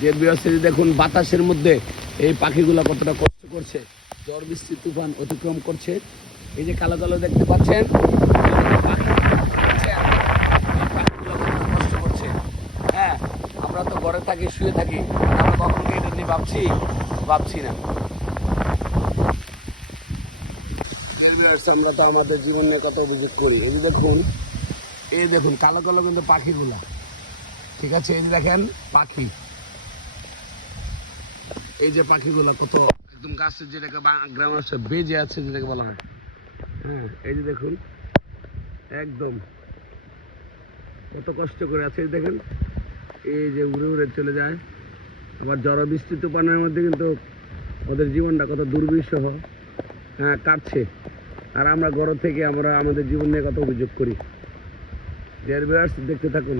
যে বিরাসে দেখুন বাতাসের মধ্যে এই পাখিগুলো কতটা কষ্ট করছে, ঝড় বৃষ্টি তুফান অতিক্রম করছে। এই যে কালো কালো দেখতে পাচ্ছেন পাখি, দেখছেন? এই পাখিগুলো কতটা কষ্ট করছে। হ্যাঁ, আমরা তো ঘরে থাকি, শুয়ে থাকি, আমরা কখন কি এটা নিয়ে ভাবছি না। আমরা তো আমাদের জীবন নিয়ে কত অভিযোগ করি। এই দেখুন কালো কালো কিন্তু পাখিগুলা, ঠিক আছে? এই যে দেখেন পাখি, এই যে পাখিগুলো কত একদম গাছের যেটাকে গ্রামের বেজে আছে যেটাকে বলা হয়। হ্যাঁ, এই যে দেখুন একদম কত কষ্ট করে আছে। দেখেন এই যে উড়ে উড়ে চলে যায়। আবার ঝড় বৃষ্টি তুফানের মধ্যে কিন্তু ওদের জীবনটা কত দুর্বিষহ, হ্যাঁ, কাটছে। আর আমরা ঘর থেকে আমরা আমাদের জীবন নিয়ে কত অভিযোগ করি। দেখতে থাকুন।